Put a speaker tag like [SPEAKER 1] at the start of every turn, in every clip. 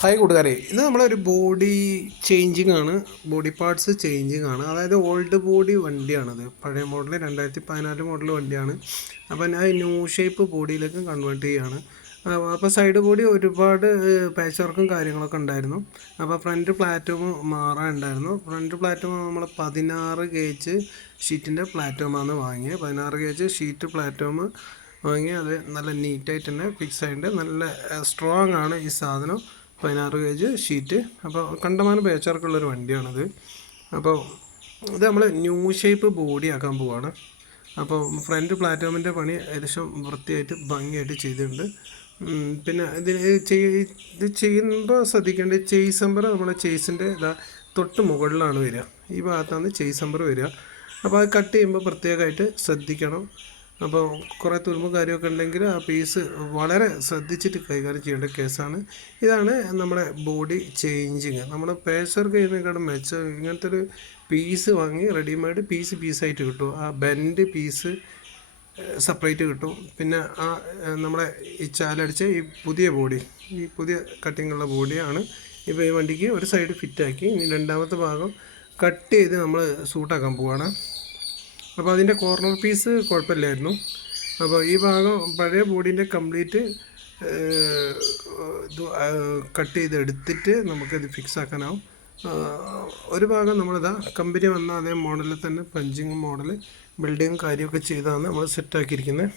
[SPEAKER 1] Hi കൂട്ടുകാരെ ഇന്ന് നമ്മളൊരു ബോഡി ചേഞ്ചിങ് ആണ്. ബോഡി പാർട്സ് ചേഞ്ചിങ് ആണ്. അതായത് ഓൾഡ് ബോഡി വണ്ടിയാണത്. പഴയ മോഡൽ രണ്ടായിരത്തി പതിനാല് മോഡൽ വണ്ടിയാണ്. അപ്പോൾ ഞാൻ ന്യൂ ഷേപ്പ് ബോഡിയിലേക്ക് കൺവേർട്ട് ചെയ്യുകയാണ് അപ്പോൾ സൈഡ് ബോഡി ഒരുപാട് പാച്ച് വർക്കും കാര്യങ്ങളൊക്കെ ഉണ്ടായിരുന്നു. അപ്പോൾ ഫ്രണ്ട് പ്ലാറ്റ്ഫോം മാറാനുണ്ടായിരുന്നു. ഫ്രണ്ട് പ്ലാറ്റ്ഫോം നമ്മൾ പതിനാറ് ഗേജ് ഷീറ്റിന്റെ പ്ലാറ്റ്ഫോമാണ് വാങ്ങിയത് പതിനാറ് ഗേജ് ഷീറ്റ് പ്ലാറ്റ്ഫോം വാങ്ങി അത് നല്ല നീറ്റായിട്ട് തന്നെ ഫിക്സ് ആയിട്ട് നല്ല സ്ട്രോങ് ആണ് ഈ സാധനം. പതിനാറ് ഗേജ് ഷീറ്റ് അപ്പോൾ കണ്ടമാനം പേച്ചാർക്കുള്ളൊരു വണ്ടിയാണത്. അപ്പോൾ ഇത് നമ്മൾ ന്യൂ ഷേപ്പ് ബോഡി ആക്കാൻ പോവാണ്. അപ്പോൾ ഫ്രണ്ട് പ്ലാറ്റ്ഫോമിന്റെ പണി ഏകദേശം വൃത്തിയായിട്ട് ഭംഗിയായിട്ട് ചെയ്തിട്ടുണ്ട്. പിന്നെ ഇതിന് ഇത് ചെയ്യുമ്പോൾ ശ്രദ്ധിക്കേണ്ടത് ചെയ്സ് നമ്പർ നമ്മുടെ ചെയ്സിന്റെ ഇതാ തൊട്ട് മുകളിലാണ് വരിക. ഈ ഭാഗത്താണ് ചെയ്സ് നമ്പർ വരിക. അപ്പോൾ അത് കട്ട് ചെയ്യുമ്പോൾ പ്രത്യേകമായിട്ട് ശ്രദ്ധിക്കണം. അപ്പോൾ കുറേ തുരുമ്പ് കാര്യമൊക്കെ ഉണ്ടെങ്കിൽ ആ പീസ് വളരെ ശ്രദ്ധിച്ചിട്ട് കൈകാര്യം ചെയ്യേണ്ട കേസാണ്. ഇതാണ് നമ്മുടെ ബോഡി ചേഞ്ചിങ് നമ്മുടെ പേസർ ചെയ്യുന്നതിനേക്കാളും മെച്ചം ഇങ്ങനത്തെ ഒരു പീസ് വാങ്ങി റെഡിമെയ്ഡ് പീസ് പീസായിട്ട് കിട്ടും. ആ ബെൻഡ് പീസ് സെപ്പറേറ്റ് കിട്ടും. പിന്നെ ആ നമ്മളെ ഈ ചാലടിച്ച ഈ പുതിയ ബോഡി ഈ പുതിയ കട്ടിങ്ങുള്ള ബോഡിയാണ് ഇപ്പോൾ ഈ വണ്ടിക്ക് ഒരു സൈഡ് ഫിറ്റാക്കി ഇനി രണ്ടാമത്തെ ഭാഗം കട്ട് ചെയ്ത് നമ്മൾ സൂട്ടാക്കാൻ പോവുകയാണ് അപ്പോൾ അതിന്റെ കോർണർ പീസ് കുഴപ്പമില്ലായിരുന്നു. അപ്പോൾ ഈ ഭാഗം പഴയ ബോഡീന്റെ കംപ്ലീറ്റ് ഇത് കട്ട് ചെയ്ത് എടുത്തിട്ട് നമുക്കത് ഫിക്സ് ആക്കാനാവും. ഒരു ഭാഗം നമ്മളിതാ കമ്പനി വന്ന അതേ മോഡലിൽ തന്നെ പഞ്ചിങ് മോഡൽ ബിൽഡിങ് കാര്യമൊക്കെ ചെയ്താണ് നമ്മൾ സെറ്റാക്കിയിരിക്കുന്നത്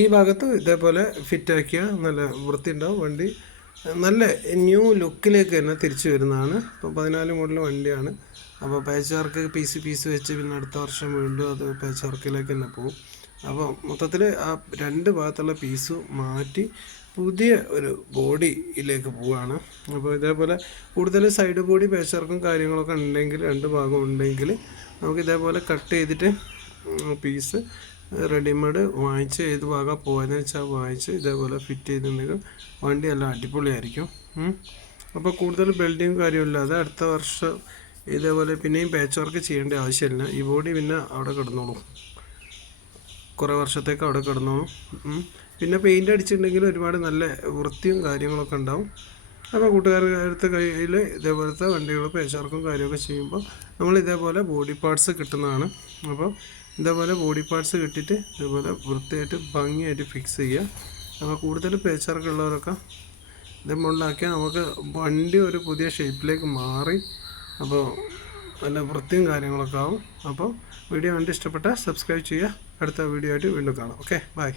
[SPEAKER 1] ഈ ഭാഗത്ത് ഇതേപോലെ ഫിറ്റാക്കിയ നല്ല വൃത്തി ഉണ്ടാവും വണ്ടി നല്ല ന്യൂ ലുക്കിലേക്ക് തന്നെ തിരിച്ചു വരുന്നതാണ്. ഇപ്പോൾ പതിനാല് മോഡൽ വണ്ടിയാണ്. അപ്പോൾ പേച്ച് വർക്ക് പീസ് പീസ് വെച്ച് പിന്നെ അടുത്ത വർഷം വീണ്ടും അത് പേച്ച് വർക്കിലേക്ക് തന്നെ പോകും അപ്പോൾ മൊത്തത്തിൽ ആ രണ്ട് ഭാഗത്തുള്ള പീസ് മാറ്റി പുതിയ ഒരു ബോഡിയിലേക്ക് പോവുകയാണ് അപ്പോൾ ഇതേപോലെ കൂടുതൽ സൈഡ് ബോഡി പേച്ച് വർക്കും കാര്യങ്ങളൊക്കെ ഉണ്ടെങ്കിൽ രണ്ട് ഭാഗം ഉണ്ടെങ്കിൽ നമുക്ക് ഇതേപോലെ കട്ട് ചെയ്തിട്ട് പീസ് റെഡിമെയ്ഡ് വാങ്ങിച്ച് ഏത് ഭാഗം പോയതെന്ന് വെച്ചാൽ വാങ്ങിച്ച് ഇതേപോലെ ഫിറ്റ് ചെയ്തിട്ടുണ്ടെങ്കിൽ വണ്ടി എല്ലാം അടിപൊളിയായിരിക്കും. അപ്പോൾ കൂടുതൽ ബിൽഡിങ് കാര്യമില്ലാതെ അടുത്ത വർഷം ഇതേപോലെ പിന്നെയും പാച്ച് വർക്ക് ചെയ്യേണ്ട ആവശ്യമില്ല. ഈ ബോഡി പിന്നെ അവിടെ കിടന്നോളൂ. കുറേ വർഷത്തേക്ക് അവിടെ കിടന്നോളൂ. പിന്നെ പെയിന്റ് അടിച്ചിട്ടുണ്ടെങ്കിൽ ഒരുപാട് നല്ല വൃത്തിയും കാര്യങ്ങളൊക്കെ ഉണ്ടാവും. അപ്പോൾ കൂട്ടുകാരുടെ കയ്യിൽ ഇതേപോലത്തെ വണ്ടികൾ വർക്കും കാര്യമൊക്കെ ചെയ്യുമ്പോൾ നമ്മൾ ഇതേപോലെ ബോഡി പാർട്സ് കിട്ടുന്നതാണ്. അപ്പോൾ ഇതേപോലെ ബോഡി പാർട്സ് കിട്ടിയിട്ട് ഇതേപോലെ വൃത്തിയായിട്ട് ഭംഗിയായിട്ട് ഫിക്സ് ചെയ്യുക. അപ്പോൾ കൂടുതൽ പേച്ച് വർക്ക് ഉള്ളവരൊക്കെ ഇതേ മുകളിലാക്കിയാൽ നമുക്ക് വണ്ടി ഒരു പുതിയ ഷേപ്പിലേക്ക് മാറി അപ്പോൾ നല്ല വൃത്തിയും കാര്യങ്ങളൊക്കെ ആവും. അപ്പോൾ വീഡിയോ കണ്ട് ഇഷ്ടപ്പെട്ടാൽ സബ്സ്ക്രൈബ് ചെയ്യുക. അടുത്ത വീഡിയോ ആയിട്ട് വീണ്ടും കാണാം. Okay bye